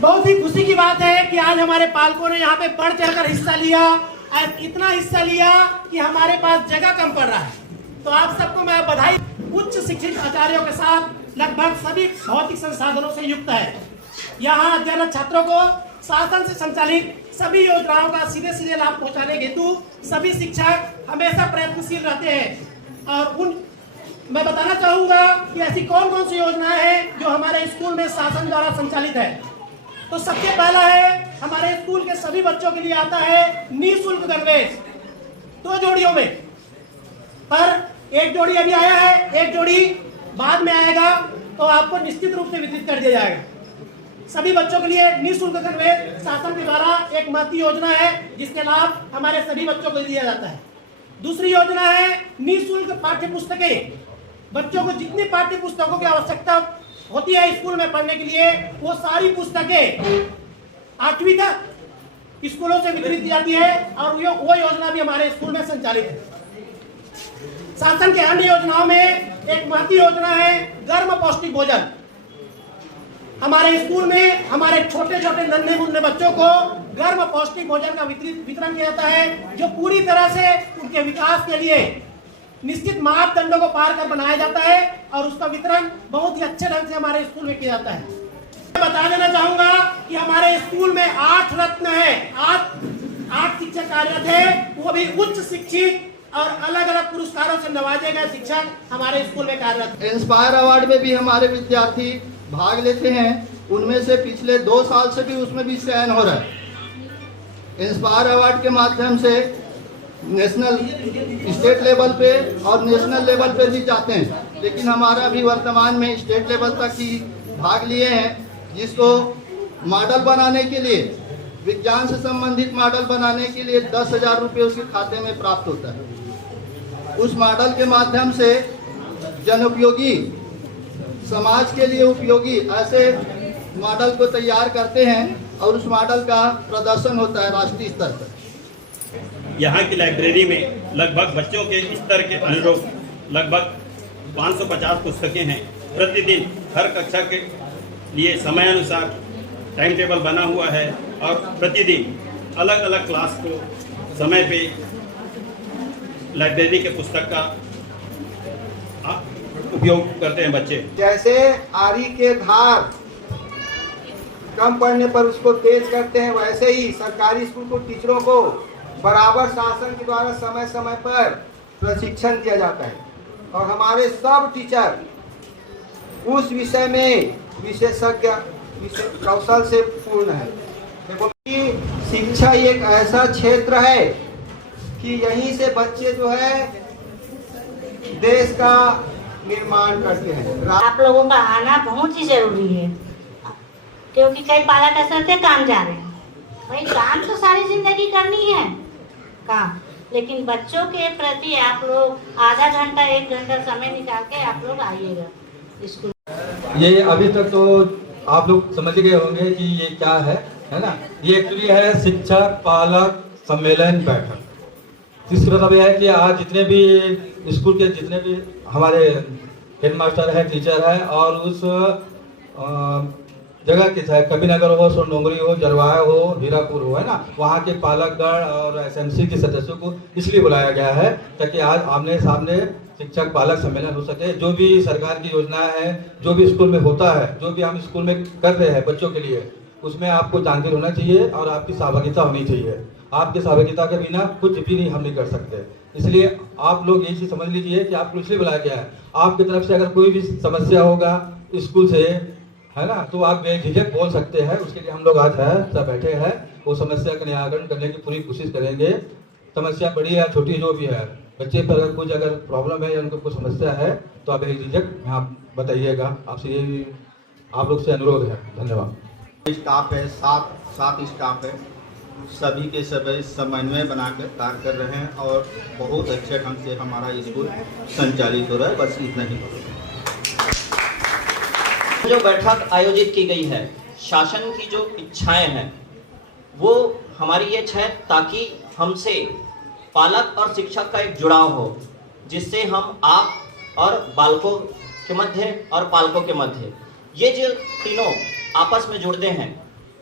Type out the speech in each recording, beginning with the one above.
बहुत ही खुशी की बात है कि आज हमारे पालकों ने यहाँ पे बढ़ चढ़कर हिस्सा लिया और इतना हिस्सा लिया कि हमारे पास जगह कम पड़ रहा है। तो आप सबको मैं बधाई। उच्च शिक्षित आचार्यों के साथ लगभग सभी भौतिक संसाधनों से युक्त है। यहाँ अध्ययनरत छात्रों को शासन से संचालित सभी योजनाओं का सीधे सीधे लाभ पहुँचाने हेतु सभी शिक्षक हमेशा प्रयत्नशील रहते हैं। और मैं बताना चाहूँगा कि ऐसी कौन कौन सी योजनाएं हैं जो हमारे स्कूल में शासन द्वारा संचालित है। तो सबसे पहला है, हमारे स्कूल के सभी बच्चों के लिए आता है निःशुल्क गणवेश 2 जोड़ियों में, पर एक जोड़ी अभी आया है, एक जोड़ी बाद में आएगा, तो आपको निश्चित रूप से वितरित कर दिया जाएगा। सभी बच्चों के लिए निःशुल्क गणवेश शासन के द्वारा एक महती योजना है जिसके लाभ हमारे सभी बच्चों को दिया जाता है। दूसरी योजना है निःशुल्क पाठ्य पुस्तकें। बच्चों को जितनी पाठ्य पुस्तकों की आवश्यकता होती है स्कूल में पढ़ने के लिए, वो सारी पुस्तकें 8वीं तक स्कूलों से वितरित की जाती है और वो योजना भी हमारे स्कूल में संचालित है। शासन के अन्य योजनाओं में एक महती योजना है गर्म पौष्टिक भोजन। हमारे स्कूल में हमारे छोटे छोटे नन्हे मुन्ने बच्चों को गर्म पौष्टिक भोजन का वितरण किया जाता है, जो पूरी तरह से उनके विकास के लिए निश्चित मापदंडों को पार कर बनाया जाता है और उसका वितरण बहुत ही अच्छे ढंग से हमारे स्कूल में किया जाता है। बता देना चाहूंगा कि हमारे स्कूल में 8 रत्न है, 8 शिक्षक कार्यरत है, वो भी उच्च शिक्षित और अलग अलग पुरस्कारों से नवाजे गए शिक्षक हमारे स्कूल में कार्यरत। इंस्पायर अवार्ड में भी हमारे विद्यार्थी भाग लेते हैं, उनमें से पिछले 2 साल से भी उसमें भी चयन हो रहा है। इंस्पायर अवार्ड के माध्यम से नेशनल स्टेट लेवल पे और नेशनल लेवल पे भी जाते हैं, लेकिन हमारा अभी वर्तमान में स्टेट लेवल तक ही भाग लिए हैं, जिसको मॉडल बनाने के लिए, विज्ञान से संबंधित मॉडल बनाने के लिए 10,000 रुपये उसके खाते में प्राप्त होता है। उस मॉडल के माध्यम से जनोपयोगी, समाज के लिए उपयोगी ऐसे मॉडल को तैयार करते हैं और उस मॉडल का प्रदर्शन होता है राष्ट्रीय स्तर पर। यहाँ की लाइब्रेरी में लगभग बच्चों के स्तर के अनुरूप लगभग 550 पुस्तकें हैं। प्रतिदिन हर कक्षा के लिए समय अनुसार टाइम टेबल बना हुआ है और प्रतिदिन अलग अलग क्लास को समय पे लाइब्रेरी के पुस्तक का उपयोग करते हैं बच्चे। जैसे आरी के धार कम पढ़ने पर उसको तेज करते हैं, वैसे ही सरकारी स्कूल को टीचरों को बराबर शासन के द्वारा समय समय पर प्रशिक्षण दिया जाता है और हमारे सब टीचर उस विषय में विशेषज्ञ कौशल से पूर्ण है। देखो कि शिक्षा एक ऐसा क्षेत्र है कि यहीं से बच्चे जो है देश का निर्माण करते हैं। आप लोगों का आना बहुत ही जरूरी है, क्योंकि कई पालक ऐसे थे काम जा रहे हैं। भाई काम तो सारी जिंदगी करनी है काम, लेकिन बच्चों के प्रति आप लोग आधा घंटा 1 घंटा समय निकाल के आप लोग आइएगा स्कूल। ये अभी तक तो आप लोग समझ गए होंगे कि ये क्या है ना। ये एक्चुअली है शिक्षक पालक सम्मेलन बैठक। इसका मतलब यह है कि आज जितने भी स्कूल के जितने भी हमारे हेडमास्टर है, टीचर है और उस जगह के चाहे कबीरनगर हो, सोनडोंगरी हो, जरवाया हो, हीरापुर हो, है ना, वहाँ के पालकगण और एसएमसी के सदस्यों को इसलिए बुलाया गया है ताकि आज आमने सामने शिक्षक पालक सम्मेलन हो सके। जो भी सरकार की योजनाएं हैं, जो भी स्कूल में होता है, जो भी हम स्कूल में कर रहे हैं बच्चों के लिए, उसमें आपको जानकारी होना चाहिए और आपकी सहभागिता होनी चाहिए। आपकी सहभागिता के बिना कुछ भी नहीं हम नहीं कर सकते। इसलिए आप लोग ये चीज़ समझ लीजिए कि आपको इसलिए बुलाया गया है। आपकी तरफ से अगर कोई भी समस्या होगा स्कूल से, है ना, तो आप बेझिझक बोल सकते हैं। उसके लिए हम लोग आज है सब बैठे हैं, वो समस्या का निराकरण करने की पूरी कोशिश करेंगे। समस्या बड़ी या छोटी जो भी है, बच्चे पर अगर कुछ अगर प्रॉब्लम है या उनको कुछ समस्या है तो आप बेझिझक यहाँ बताइएगा। आपसे ये आप लोग से अनुरोध है। धन्यवाद। स्टाफ है, 7 स्टाफ है, सभी के सभी समन्वय बनाकर कार्य कर रहे हैं और बहुत अच्छे ढंग से हमारा स्कूल संचालित हो रहा है। बस इतना ही। जो बैठक आयोजित की गई है, शासन की जो इच्छाएं हैं वो हमारी ये है ताकि हमसे पालक और शिक्षक का एक जुड़ाव हो, जिससे हम आप और बालकों के मध्य और पालकों के मध्य ये जो तीनों आपस में जुड़ते हैं,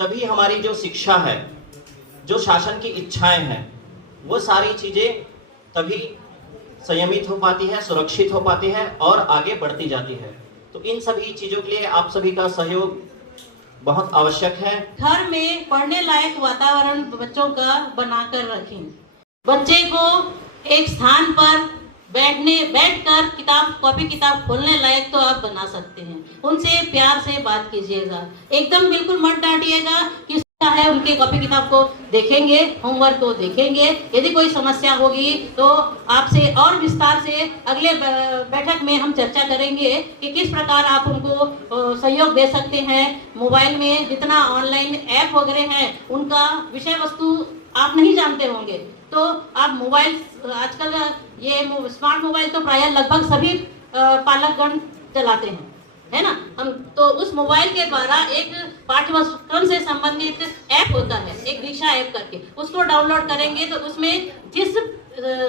तभी हमारी जो शिक्षा है, जो शासन की इच्छाएं हैं, वो सारी चीज़ें तभी संयमित हो पाती है, सुरक्षित हो पाती है और आगे बढ़ती जाती है। तो इन सभी चीज़ों के लिए आप सभी का सहयोग बहुत आवश्यक है। घर में पढ़ने लायक वातावरण बच्चों का बनाकर रखें। बच्चे को एक स्थान पर बैठकर कॉपी किताब खोलने लायक तो आप बना सकते हैं। उनसे प्यार से बात कीजिएगा, एकदम बिल्कुल मत डांटिएगा कि है उनके कॉपी किताब को देखेंगे, होमवर्क को देखेंगे। यदि कोई समस्या होगी तो आपसे और विस्तार से अगले बैठक में हम चर्चा करेंगे कि किस प्रकार आप उनको सहयोग दे सकते हैं। मोबाइल में जितना ऑनलाइन ऐप वगैरह हैं, उनका विषय वस्तु आप नहीं जानते होंगे, तो आप मोबाइल आजकल ये स्मार्ट मोबाइल तो प्रायः लगभग सभी पालकगण चलाते हैं, है ना। हम तो उस मोबाइल के द्वारा एक पाठ्यक्रम से संबंधित ऐप होता है, एक दीक्षा ऐप करके, उसको डाउनलोड करेंगे तो उसमें जिस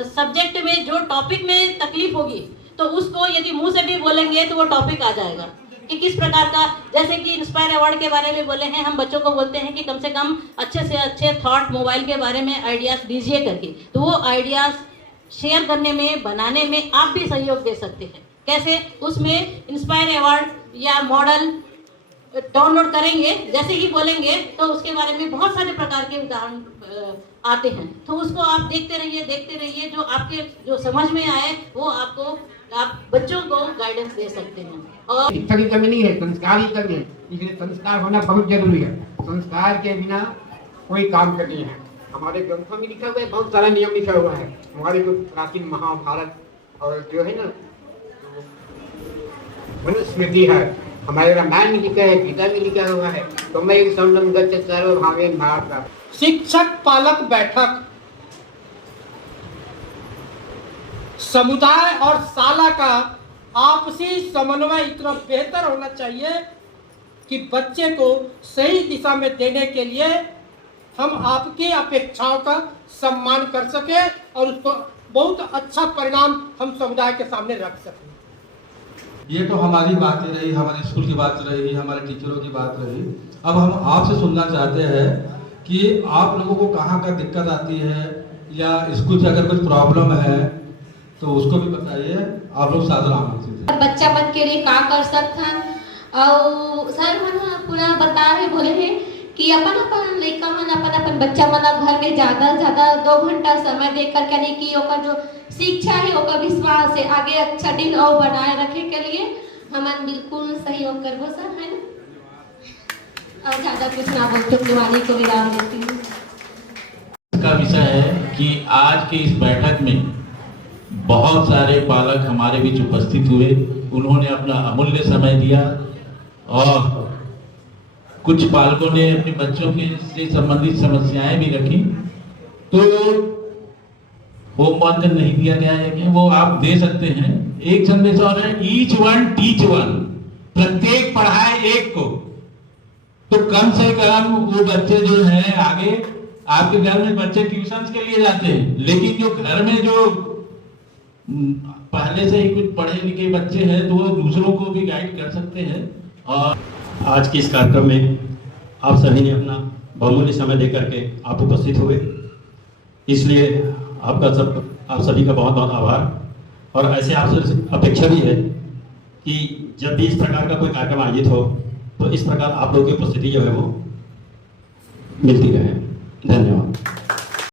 सब्जेक्ट में जो टॉपिक में तकलीफ होगी तो उसको यदि मुंह से भी बोलेंगे तो वो टॉपिक आ जाएगा कि किस प्रकार का। जैसे कि इंस्पायर अवार्ड के बारे में बोले हैं, हम बच्चों को बोलते हैं कि कम से कम अच्छे से अच्छे थॉट मोबाइल के बारे में आइडियाज दीजिए करके, तो वो आइडियाज शेयर करने में, बनाने में आप भी सहयोग दे सकते हैं। कैसे? उसमें इंस्पायर अवार्ड या मॉडल डाउनलोड करेंगे, जैसे ही बोलेंगे तो उसके बारे में बहुत सारे प्रकार के उदाहरण आते हैं। तो उसको आप देखते रहिए, जो आपके जो समझ में आए वो आप बच्चों को गाइडेंस दे सकते हैं। और शिक्षा की कमी नहीं है, संस्कार की कमी है, इसलिए संस्कार होना बहुत जरूरी है। संस्कार के बिना कोई काम करनी है। हमारे ग्रंथों में लिखा हुआ है, बहुत सारा नियम लिखा हुआ है। हमारे जो प्राचीन महाभारत और जो है ना मनुस्मृति है, हमारे रामायण में लिखा है, गीता में लिखा हुआ है, तो मैं भारत। शिक्षक पालक बैठक समुदाय और शाला का आपसी समन्वय इतना बेहतर होना चाहिए कि बच्चे को सही दिशा में देने के लिए हम आपकी अपेक्षाओं का सम्मान कर सके और उसको बहुत अच्छा परिणाम हम समुदाय के सामने रख सकें। ये तो हमारी बातें रही, हमारे स्कूल की बात रही, हमारे टीचरों की बात रही। अब हम आपसे सुनना चाहते हैं कि आप लोगों को कहाँ का दिक्कत आती है या स्कूल से अगर कुछ प्रॉब्लम है तो उसको भी बताइए। आप लोग साधारण आमंत्रित हैं। बच्चा मन के लिए का कर सकथन और सर मन पूरा बता रहे बोले हैं कि अपन लड़का मन अपन बच्चा मन घर में ज्यादा से ज्यादा 2 घंटा समय दे कर के कि ओकर जो शिक्षा है ओकर विश्वास है आगे अच्छा दिन और बनाए रखे के लिए हमन बिल्कुल सहयोग करबो सर, है ना। और ज्यादा कुछ ना बोलते दिवाली को विराम देती हूँ। इसका विषय है कि आज की इस बैठक में बहुत सारे पालक हमारे बीच उपस्थित हुए। उन्होंने अपना अमूल्य समय दिया और कुछ पालकों ने अपने बच्चों के से संबंधित समस्याएं भी रखी। तो होमवर्क नहीं दिया गया है कि वो आप दे सकते हैं। एक संदेश और है, ईच वन टीच वन, प्रत्येक पढ़ाए एक को। तो कम से कम वो बच्चे जो हैं आगे आपके घर में बच्चे ट्यूशंस के लिए जाते हैं, लेकिन जो घर में जो पहले से ही कुछ पढ़े लिखे बच्चे हैं तो वो दूसरों को भी गाइड कर सकते हैं। और आज के इस कार्यक्रम में आप सभी ने अपना बहुमूल्य समय देकर के आप उपस्थित हुए, इसलिए आप सभी का बहुत बहुत आभार। और ऐसे आपसे अपेक्षा भी है कि जब भी इस प्रकार का कोई कार्यक्रम आयोजित हो तो इस प्रकार आप लोगों की उपस्थिति जो है वो मिलती रहे। धन्यवाद।